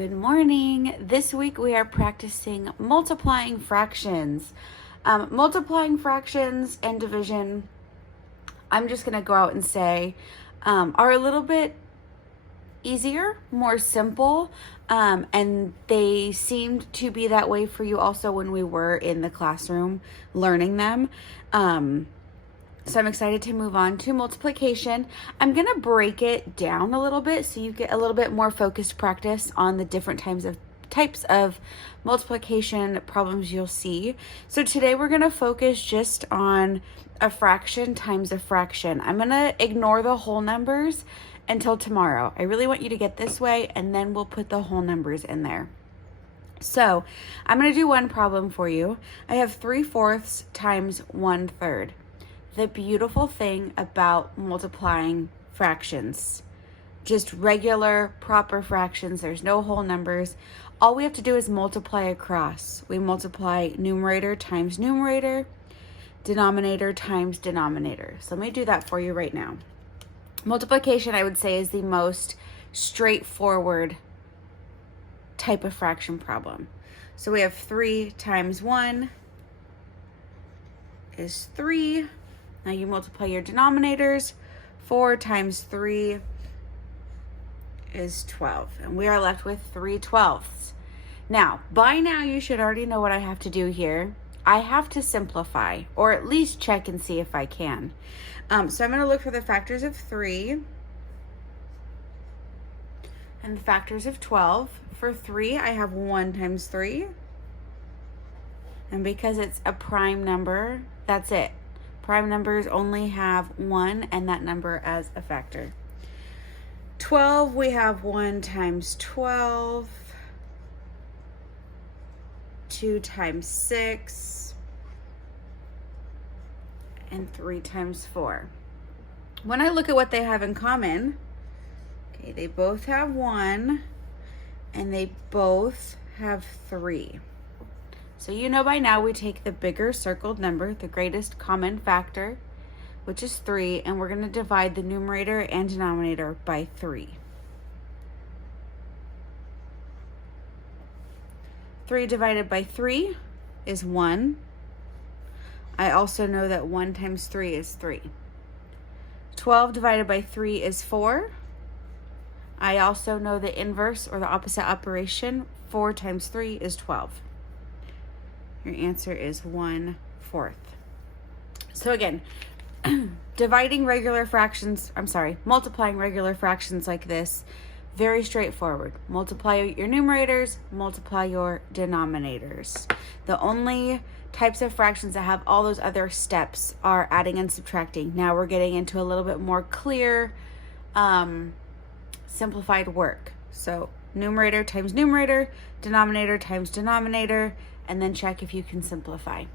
Good morning. This week we are practicing multiplying fractions. Multiplying fractions and division, I'm just going to go out and say, are a little bit easier, more simple, and they seemed to be that way for you also when we were in the classroom learning them. So I'm excited to move on to multiplication. I'm going to break it down a little bit so you get a little bit more focused practice on the different types of multiplication problems you'll see. So today we're going to focus just on a fraction times a fraction. I'm going to ignore the whole numbers until tomorrow. I really want you to get this way, and then we'll put the whole numbers in there. So I'm going to do one problem for you. I have 3/4 times 1/3. The beautiful thing about multiplying fractions, just regular proper fractions, there's no whole numbers. All we have to do is multiply across. We multiply numerator times numerator, denominator times denominator. So let me do that for you right now. Multiplication, I would say, is the most straightforward type of fraction problem. So we have 3 times 1 is 3. Now you multiply your denominators. 4 times 3 is 12. And we are left with 3/12. Now, by now you should already know what I have to do here. I have to simplify, or at least check and see if I can. So I'm going to look for the factors of 3 and the factors of 12. For 3, I have 1 times 3. And because it's a prime number, that's it. Prime numbers only have 1 and that number as a factor. 12, we have 1 times 12. 2 times 6. And 3 times 4. When I look at what they have in common, okay, they both have 1 and they both have 3. So you know by now we take the bigger circled number, the greatest common factor, which is 3, and we're going to divide the numerator and denominator by 3. 3 divided by 3 is 1. I also know that 1 times 3 is 3. 12 divided by 3 is 4. I also know the inverse or the opposite operation. 4 times 3 is 12. Your answer is 1/4. So again, multiplying regular fractions like this, very straightforward. Multiply your numerators, multiply your denominators. The only types of fractions that have all those other steps are adding and subtracting. Now we're getting into a little bit more clear, simplified work. So numerator times numerator, denominator times denominator, and then check if you can simplify.